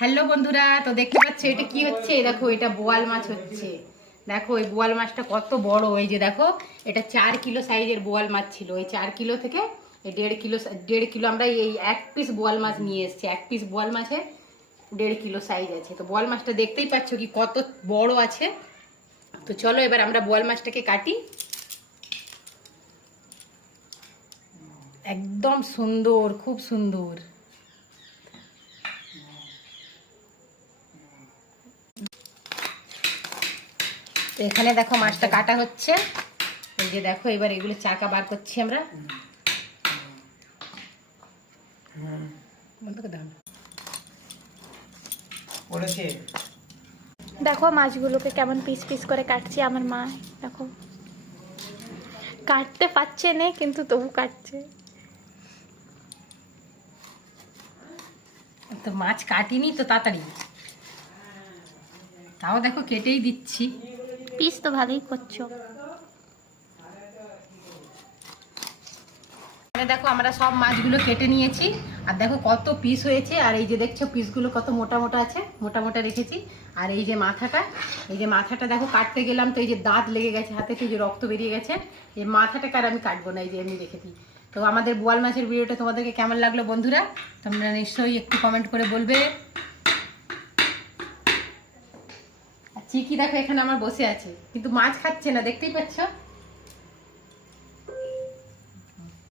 Hello বন্ধুরা, তো দেখতে পাচ্ছ এটা কি হচ্ছে? দেখো, এটা বোয়াল মাছ হচ্ছে। দেখো এই বোয়াল মাছটা কত বড়। এই যে দেখো, এটা 4 কিলো সাইজের বোয়াল মাছ ছিল। এই 4 কিলো থেকে এই 1.5 কিলো আমরা এই এক পিস বোয়াল মাছ নিয়ে এসেছি। এক পিস বোয়াল মাছে 1.5 কিলো সাইজ আছে। তো বোয়াল মাছটা দেখতেই পাচ্ছ কি কত বড় আছে। তো চলো এবার আমরা বোয়াল মাছটাকে কাটি। একদম সুন্দর, খুব সুন্দর। এখানে দেখো মাছটা কাটা হচ্ছে। এই যে দেখো, এবার এগুলো চাকা বার করছি আমরা। দেখো মাছগুলোকে কেমন পিস পিস করে কাটছে আমার মা। দেখো কাটতে পারছে না কিন্তু তবু কাটছে। তো মাছ কাটিনি তো তাড়াতাড়ি, তাও দেখো কেটেই দিচ্ছি। পিস তো ভালোই করছো। দেখো আমরা সব মাছগুলো কেটে নিয়েছি, আর দেখো কত পিস হয়েছে। আর এই যে দেখছো পিসগুলো কত মোটা মোটা আছে, মোটা মোটা রেখেছি। আর এই যে মাথাটা, এই যে মাথাটা দেখো কাটতে গেলাম তো এই যে দাঁত লেগে গেছে হাতে, এই যে রক্ত বেরিয়ে গেছে। এই মাথাটাকে আর আমি কাটবো না, এই যে এমনি রেখেছি। তো আমাদের বোয়াল মাছের ভিডিওটা তোমাদেরকে কেমন লাগলো বন্ধুরা, তোমরা নিশ্চয়ই একটু কমেন্ট করে বলবে। আর চিকি দেখো এখানে আমার বসে আছে, কিন্তু মাছ খাচ্ছে না, দেখতেই পাচ্ছ।